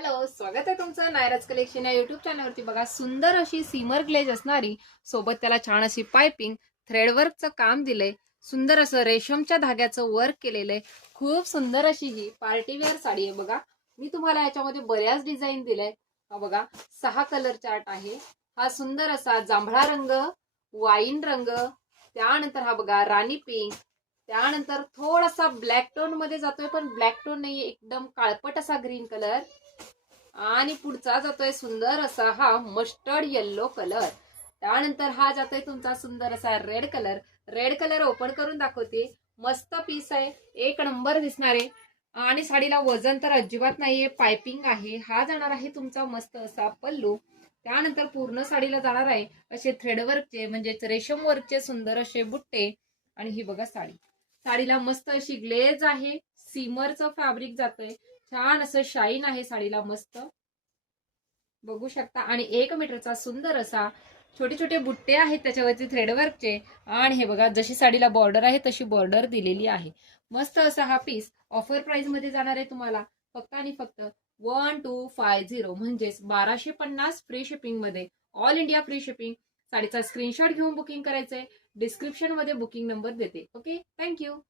Hello, स्वागत आहे तुमचं नायराज कलेक्शन या युट्यूब चॅनलवरती. बघा, सुंदर अशी सीमर ग्लेज असणारी, सोबत त्याला छान अशी पाइपिंग थ्रेडवर्कचं काम दिलंय. सुंदर असं रेशमच्या धाग्याचं वर्क केलेलं आहे. खूप सुंदर अशी ही पार्टीवेअर साडी आहे. बघा, मी तुम्हाला याच्यामध्ये बऱ्याच डिझाईन दिलाय. हा बघा, 6 कलर चार्ट आहे. हा सुंदर असा जांभळा रंग, वाईन रंग, त्यानंतर हा बघा राणी पिंक, त्यानंतर थोडासा ब्लॅक टोन मध्ये जातोय, पण ब्लॅक टोन नाही, एकदम काळपट असा ग्रीन कलर, आणि पुढचा जातोय सुंदर असा हा मस्टर्ड येल्लो कलर. त्यानंतर हा जातोय तुमचा सुंदर असा red colour. Red colour open करून दाखवते. मस्त पीस आहे, एक नंबर दिसणारे, आणि साडीला वजन तर अजिबात नाहीये. पाइपिंग आहे. हा जाणार आहे तुमचा मस्त असा पल्लू. त्यानंतर पूर्ण साडीला जाणार आहे असे थ्रेडवर्कचे म्हणजेच रेशम वर्कचे सुंदर असे बुट्टे. आणि ही बघा साडी, साडीला मस्त अशी ग्लेज आहे. सीमरचं फॅब्रिक जातंय, छान असं शाईन आहे साडीला, मस्त बघू शकता. आणि 1 मीटरचा सुंदर असा छोटे छोटे बुट्टे आहेत त्याच्यावरती थ्रेडवर्कचे. आणि हे बघा, जशी साडीला बॉर्डर आहे तशी बॉर्डर दिलेली आहे. मस्त असा हा पीस ऑफर प्राइस मध्ये जाणार आहे तुम्हाला फक्त आणि फक्त 1250, म्हणजेच 1250 फ्री शिपिंग मध्ये. All India free shipping. साडीचा स्क्रीनशॉट घेऊन बुकिंग करायचंय. डिस्क्रिप्शन मध्ये बुकिंग नंबर देते. Okay, thank you.